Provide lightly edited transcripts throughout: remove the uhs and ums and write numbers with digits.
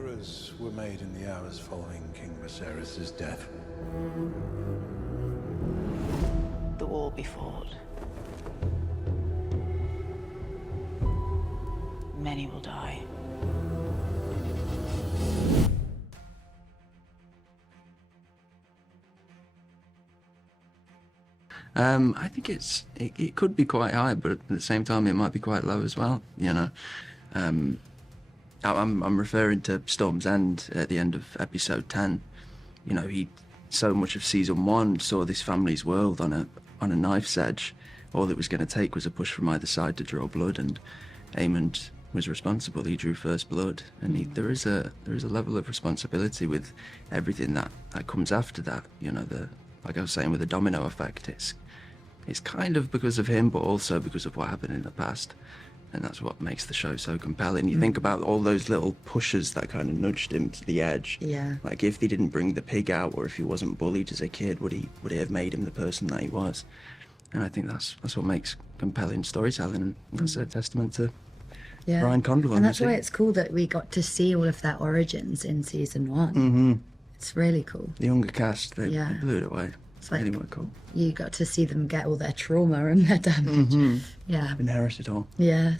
errors were made in the hours following King Viserys' death. The war be fought. Many will die. I think it could be quite high, but at the same time it might be quite low as well. You know, I'm referring to Storm's End at the end of episode 10. You know, so much of season 1 saw this family's world on a knife's edge. All it was going to take was a push from either side to draw blood, and Aemond was responsible. He drew first blood, and there is a level of responsibility with everything that comes after that. You know, like I was saying, with the domino effect, it's kind of because of him, but also because of what happened in the past. And that's what makes the show so compelling. You think about all those little pushes that kind of nudged him to the edge. Yeah. Like, if they didn't bring the pig out, or if he wasn't bullied as a kid, would it have made him the person that he was? And I think that's what makes compelling storytelling, and that's a testament to Brian Condell. And that's why it's cool that we got to see all of their origins in season 1. Mm-hmm. It's really cool. The younger cast, they blew it away. It's like, really cool. You got to see them get all their trauma and their damage. Mm-hmm. Yeah. Inherit it all. Yes.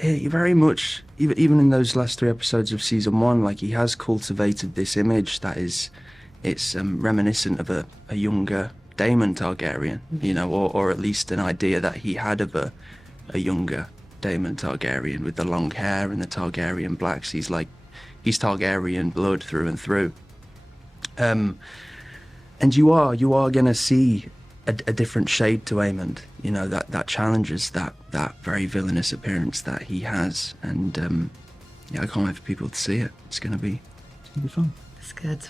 He very much, even in those last 3 episodes of season 1, like, he has cultivated this image that it's reminiscent of a younger Daemon Targaryen, you know, or at least an idea that he had of a younger Daemon Targaryen with the long hair and the Targaryen blacks. He's Targaryen blood through and through. And you are gonna see a different shade to Aemond, you know, that challenges that very villainous appearance that he has. And I can't wait for people to see it. It's gonna be fun. It's good.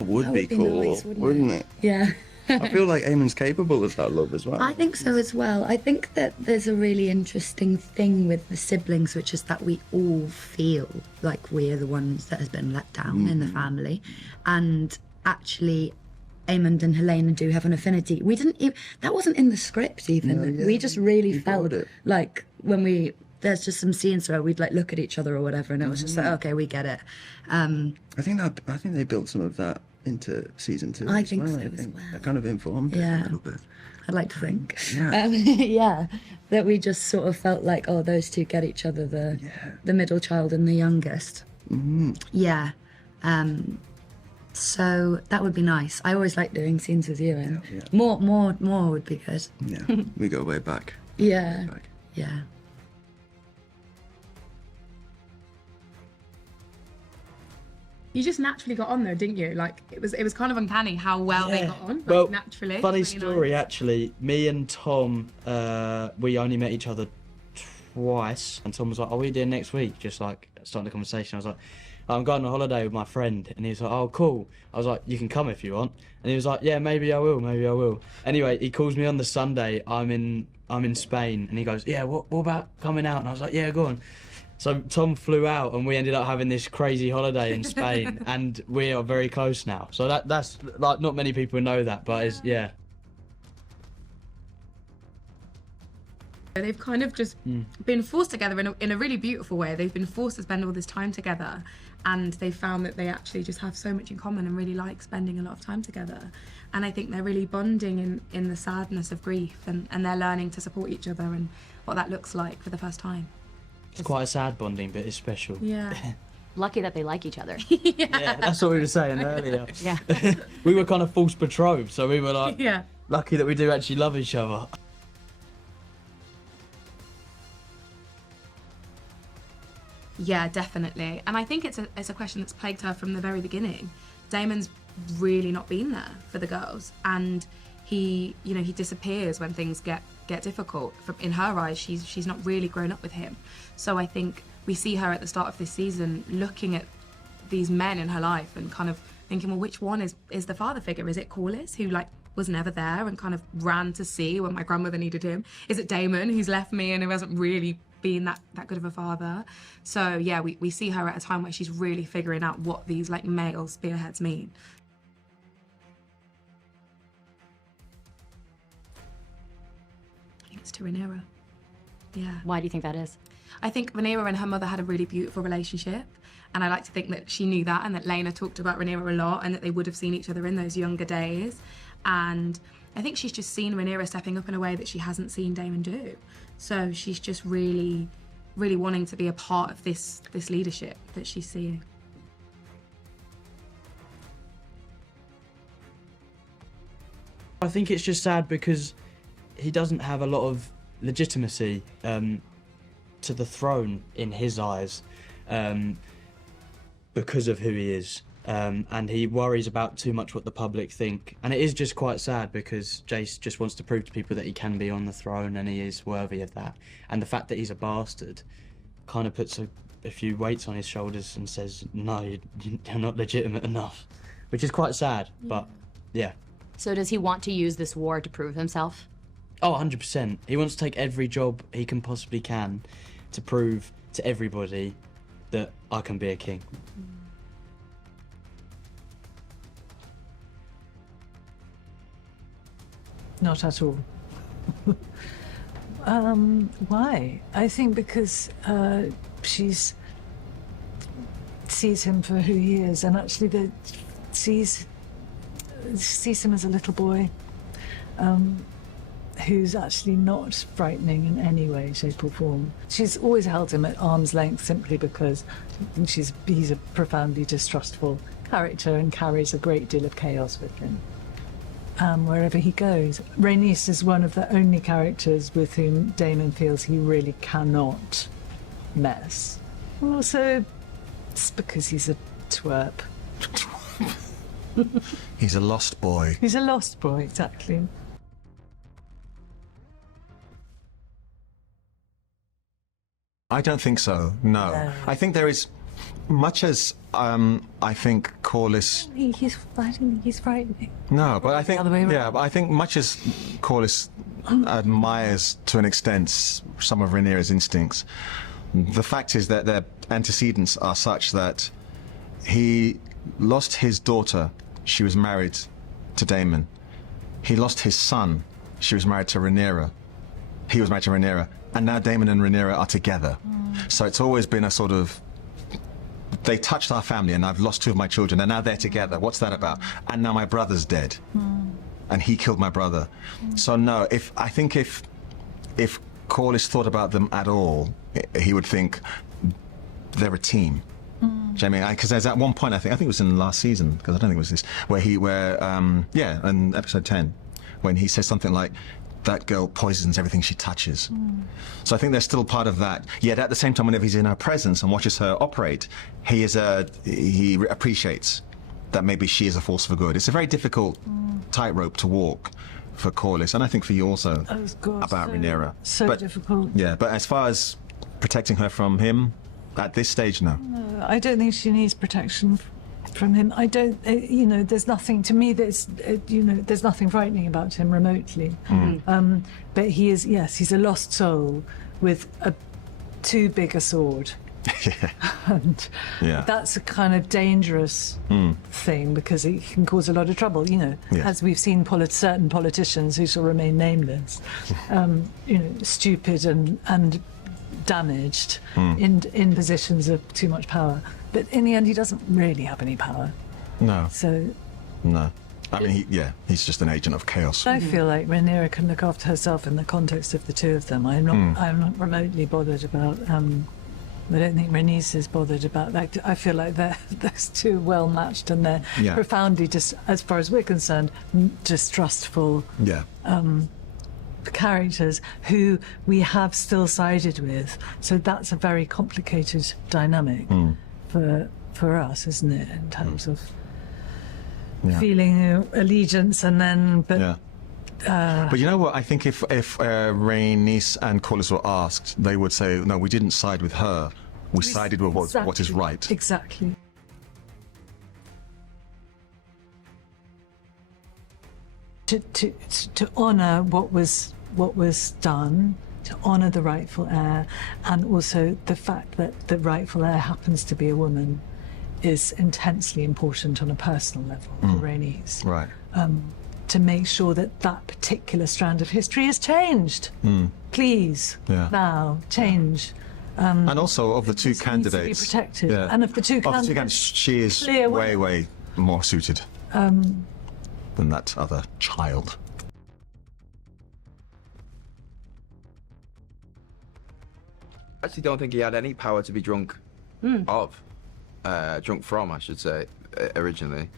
Would be cool, nice, wouldn't it? Yeah. I feel like Aemon's capable of that love as well. I think so as well. I think that there's a really interesting thing with the siblings, which is that we all feel like we're the ones that has been let down in the family. And actually, Aemond and Helena do have an affinity. We didn't even, that wasn't in the script even. No, we just really felt it. like when there's just some scenes where we'd like look at each other or whatever, and it was just like, okay, we get it. I think they built some of that into season 2. I think so as well. That kind of informed it a little bit. I'd like to think. Yeah. That we just sort of felt like, oh, those two get each other, the middle child and the youngest. Mm-hmm. Yeah. So that would be nice. I always like doing scenes with you, and more would be good. Yeah, we go way back. Yeah. Way back. Yeah. You just naturally got on though, didn't you? Like it was kind of uncanny how well they got on. Like, Well, naturally. funny Really story nice. actually. Me and Tom, we only met each other twice, and Tom was like, "Are we doing next week?" Just like starting the conversation. I was like, "I'm going on holiday with my friend," and he was like, "Oh, cool." I was like, "You can come if you want," and he was like, "Yeah, maybe I will." Anyway, he calls me on the Sunday. I'm in Spain, and he goes, "Yeah, what about coming out?" And I was like, "Yeah, go on." So Tom flew out, and we ended up having this crazy holiday in Spain, and we are very close now. So that's like, not many people know that, but it's They've kind of just been forced together in a really beautiful way. They've been forced to spend all this time together, and they found that they actually just have so much in common and really like spending a lot of time together. And I think they're really bonding in the sadness of grief, and they're learning to support each other and what that looks like for the first time. It's quite a sad bonding, but it's special. Yeah. Lucky that they like each other. Yeah, that's what we were saying earlier. Yeah. We were kind of false betrothed, so we were like, Yeah. lucky that we do actually love each other. Yeah, definitely. And I think it's a question that's plagued her from the very beginning. Damon's really not been there for the girls, and he disappears when things get difficult. In her eyes, she's not really grown up with him. So I think we see her at the start of this season looking at these men in her life and kind of thinking, well, which one is the father figure? Is it Corlys, who like was never there and kind of ran to see when my grandmother needed him? Is it Daemon, who's left me and who hasn't really been that good of a father? So yeah, we see her at a time where she's really figuring out what these like male spearheads mean. allegiance to Rhaenyra. Yeah. Why do you think that is? I think Rhaenyra and her mother had a really beautiful relationship, and I like to think that she knew that, and that Laena talked about Rhaenyra a lot, and that they would have seen each other in those younger days. And I think she's just seen Rhaenyra stepping up in a way that she hasn't seen Daemon do. So she's just really, really wanting to be a part of this leadership that she's seeing. I think it's just sad because he doesn't have a lot of legitimacy to the throne in his eyes because of who he is. And he worries about too much what the public think. And it is just quite sad because Jace just wants to prove to people that he can be on the throne and he is worthy of that. And the fact that he's a bastard kind of puts a few weights on his shoulders and says, no, you're not legitimate enough. Which is quite sad, but yeah. So does he want to use this war to prove himself? Oh, 100%. He wants to take every job he can possibly can to prove to everybody that I can be a king. Not at all. Why? I think because she's sees him for who he is, and actually sees him as a little boy who's actually not frightening in any way, shape or form. She's always held him at arm's length simply because he's a profoundly distrustful character and carries a great deal of chaos with him. Wherever he goes. Rhaenys is one of the only characters with whom Daemon feels he really cannot mess. Also, it's because he's a twerp. He's a lost boy. He's a lost boy, exactly. I don't think so, no. I think there is, much as I think Corlys... I don't think he's frightening. No, but I think, other way around. yeah, but I think much as Corlys admires to an extent some of Rhaenyra's instincts, the fact is that their antecedents are such that he lost his daughter, she was married to Daemon. He lost his son, she was married to Rhaenyra. He was married to Rhaenyra, and now Daemon and Rhaenyra are together. So it's always been a sort of, they touched our family and I've lost two of my children and now they're together. What's that about? And now my brother's dead. And he killed my brother. So no, I think if Corlys thought about them at all, he would think they're a team. Do you know what I mean? Because there's at one point, I think it was in the last season, because I don't think it was this, where in episode 10, when he says something like, that girl poisons everything she touches. So I think there's still part of that. Yet at the same time, whenever he's in her presence and watches her operate, he appreciates that maybe she is a force for good. It's a very difficult tightrope to walk for Corlys, and I think for you also about Rhaenyra. So difficult. Yeah, but as far as protecting her from him, at this stage, no. I don't think she needs protection from him. I don't, there's nothing, to me, there's nothing frightening about him remotely. But he is, yes, he's a lost soul with too big a sword. And that's a kind of dangerous thing because it can cause a lot of trouble, as we've seen certain politicians who shall remain nameless, stupid and damaged in positions of too much power. But in the end, he doesn't really have any power. No. So. No. I mean, he's just an agent of chaos. I feel like Rhaenyra can look after herself in the context of the two of them. I'm not remotely bothered about. I don't think Rhaenys is bothered about that. I feel like they're too well matched and they're profoundly, as far as we're concerned, distrustful. Characters who we have still sided with. So that's a very complicated dynamic. For us, isn't it, in terms of feeling allegiance and then, but you know what? I think if Rhaenys and Corlys were asked, they would say, "No, we didn't side with her. We sided with what is right." Exactly. To honour what was done. To honour the rightful heir, and also the fact that the rightful heir happens to be a woman is intensely important on a personal level for Rhaenys. Right. to make sure that that particular strand of history is changed. Please, Yeah. now, change. And also, of the two This needs to be candidates, protected. And of the two candidates, she is clear way, winner. way more suited than that other child. I actually don't think he had any power to be drunk drunk from, I should say, originally.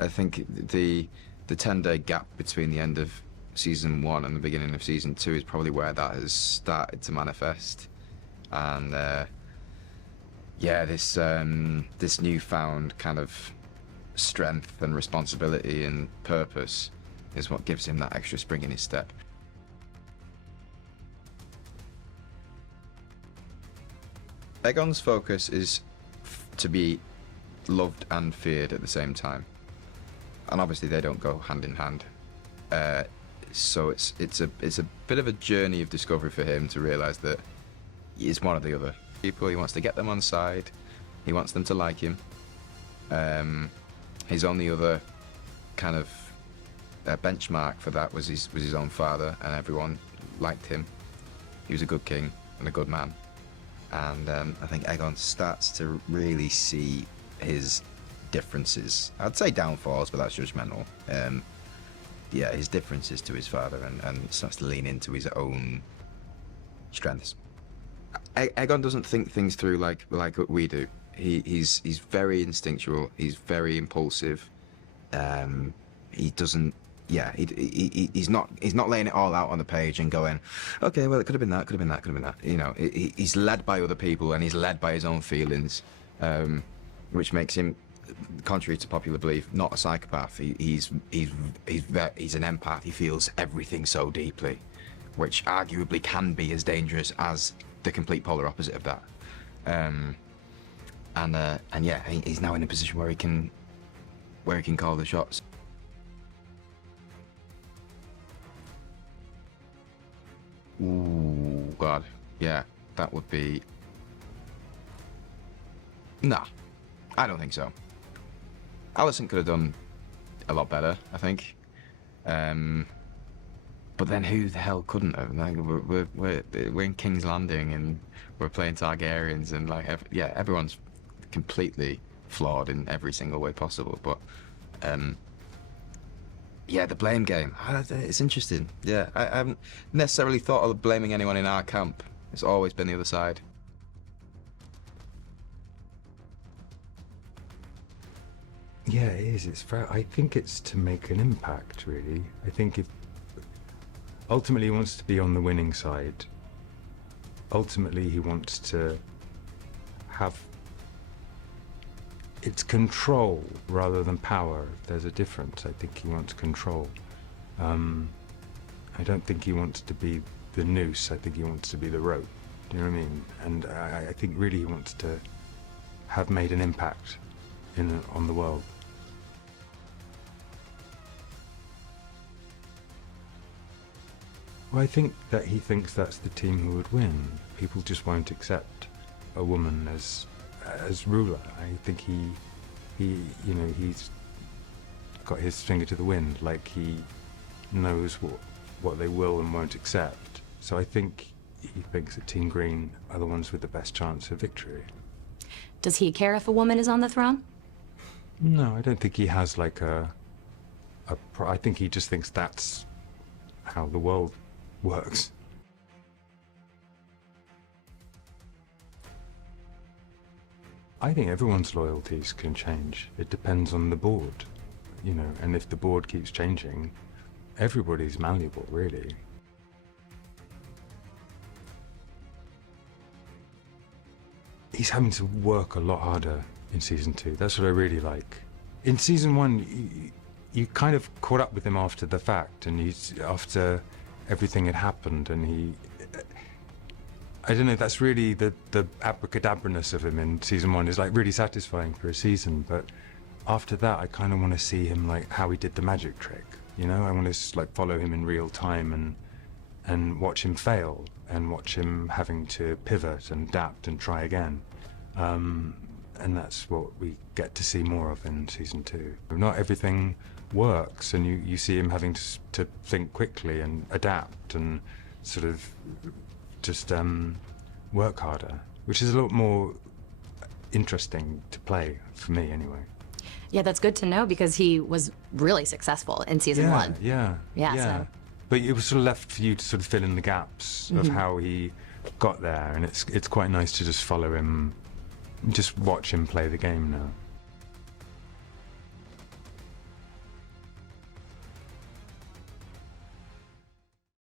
I think the 10-day gap between the end of season 1 and the beginning of season 2 is probably where that has started to manifest. And this newfound kind of strength and responsibility and purpose is what gives him that extra spring in his step. Aegon's focus is to be loved and feared at the same time, and obviously they don't go hand in hand. So it's a bit of a journey of discovery for him to realise that he's one or the other. People, he wants to get them on side. He wants them to like him. His only other kind of benchmark for that was his own father, and everyone liked him. He was a good king and a good man. And I think Egon starts to really see his differences. I'd say downfalls, but that's judgmental. His differences to his father, and starts to lean into his own strengths. Egon doesn't think things through like we do. He's very instinctual. He's very impulsive. He doesn't. Yeah, he's not laying it all out on the page and going, okay, well, it could have been that, could have been that, could have been that. You know, he's led by other people, and he's led by his own feelings, which makes him, contrary to popular belief, not a psychopath. He's an empath. He feels everything so deeply, which arguably can be as dangerous as the complete polar opposite of that. He's now in a position where he can call the shots. Ooh, God. Yeah, that would be... Nah, I don't think so. Alicent could have done a lot better, I think. But then who the hell couldn't have? Like, we're in King's Landing, and we're playing Targaryens, and like, everyone's completely flawed in every single way possible. But the blame game. It's interesting. Yeah, I haven't necessarily thought of blaming anyone in our camp. It's always been the other side. Yeah, it is. It's fair. I think it's to make an impact, really. I think if ultimately he wants to be on the winning side, ultimately he wants to have it's control rather than power. If there's a difference, I think he wants control. I don't think he wants to be the noose. I think he wants to be the rope. Do you know what I mean? And I think really he wants to have made an impact on the world. Well, I think that he thinks that's the team who would win. People just won't accept a woman as ruler. I think he's got his finger to the wind, like he knows what they will and won't accept. So I think he thinks that Team Green are the ones with the best chance of victory. Does he care if a woman is on the throne? No, I don't think he has like I think he just thinks that's how the world works. I think everyone's loyalties can change. It depends on the board, you know, and if the board keeps changing, everybody's malleable, really. He's having to work a lot harder in season 2. That's what I really like. In season 1, you kind of caught up with him after the fact, and after everything had happened, and I don't know, that's really the abracadabraness of him in season 1 is like really satisfying for a season, but after that I kind of want to see him like how he did the magic trick, you know? I want to like follow him in real time and watch him fail and watch him having to pivot and adapt and try again. And that's what we get to see more of in season 2. Not everything works, and you see him having to think quickly and adapt and sort of just work harder, which is a lot more interesting to play for me anyway. Yeah, that's good to know because he was really successful in season one. Yeah. So. But it was sort of left for you to sort of fill in the gaps of how he got there, and it's quite nice to just follow him, just watch him play the game now.